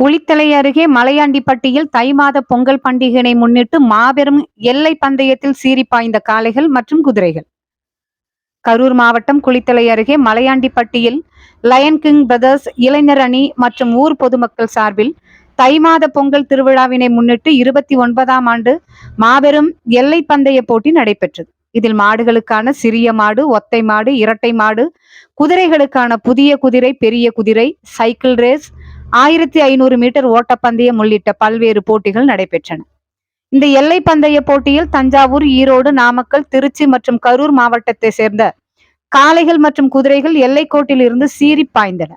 குளித்தலை அருகே மலையாண்டிப்பட்டியில் தை மாத பொங்கல் பண்டிகையினை முன்னிட்டு மாபெரும் எல்லை பந்தயத்தில் சீரிப்பாய்ந்த காளைகள் மற்றும் குதிரைகள். கரூர் மாவட்டம் குளித்தலை அருகே மலையாண்டிப்பட்டியில் லயன் கிங் பிரதர்ஸ் இளைஞர் அணி மற்றும் ஊர் பொதுமக்கள் சார்பில் தை மாத பொங்கல் திருவிழாவினை முன்னிட்டு இருபத்தி ஒன்பதாம் ஆண்டு மாபெரும் எல்லை பந்தய போட்டி நடைபெற்றது. இதில் மாடுகளுக்கான சிறிய மாடு ஒத்தை மாடு இரட்டை மாடு குதிரைகளுக்கான புதிய குதிரை பெரிய குதிரை சைக்கிள் ரேஸ் ஆயிரத்தி ஐநூறு மீட்டர் ஓட்டப்பந்தயம் உள்ளிட்ட பல்வேறு போட்டிகள் நடைபெற்றன. இந்த எல்லை பந்தய போட்டியில் தஞ்சாவூர் ஈரோடு நாமக்கல் திருச்சி மற்றும் கரூர் மாவட்டத்தை சேர்ந்த காளைகள் மற்றும் குதிரைகள் எல்லைக்கோட்டில் இருந்து சீறி பாய்ந்தன.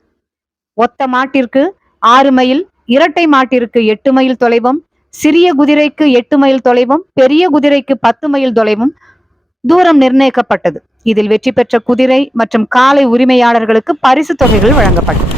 ஒத்த மாட்டிற்கு ஆறு மைல் இரட்டை மாட்டிற்கு எட்டு மைல் தொலைவும் சிறிய குதிரைக்கு எட்டு மைல் தொலைவும் பெரிய குதிரைக்கு பத்து மைல் தொலைவும் தூரம் நிர்ணயிக்கப்பட்டது. இதில் வெற்றி பெற்ற குதிரை மற்றும் காலை உரிமையாளர்களுக்கு பரிசு தொகைகள் வழங்கப்பட்டது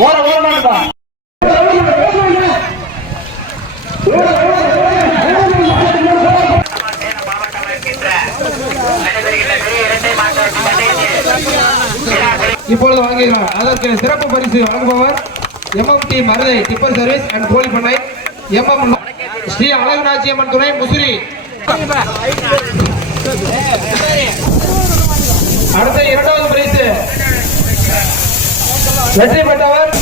ஓட ஓட இப்பொழுது வாங்குகிறார் அதற்கு சிறப்பு பரிசு வழங்குபவர் MMT Maruthai tipper service and கோழி பண்ணை எம்எம் ஸ்ரீ அழகுநாச்சியம்மன் துணை முசிறி. அடுத்த இரண்டாவது வெற்றி பெற்றவர்.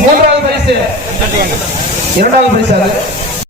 மூன்றாவது பரிசு. இரண்டாவது பரிசு அது.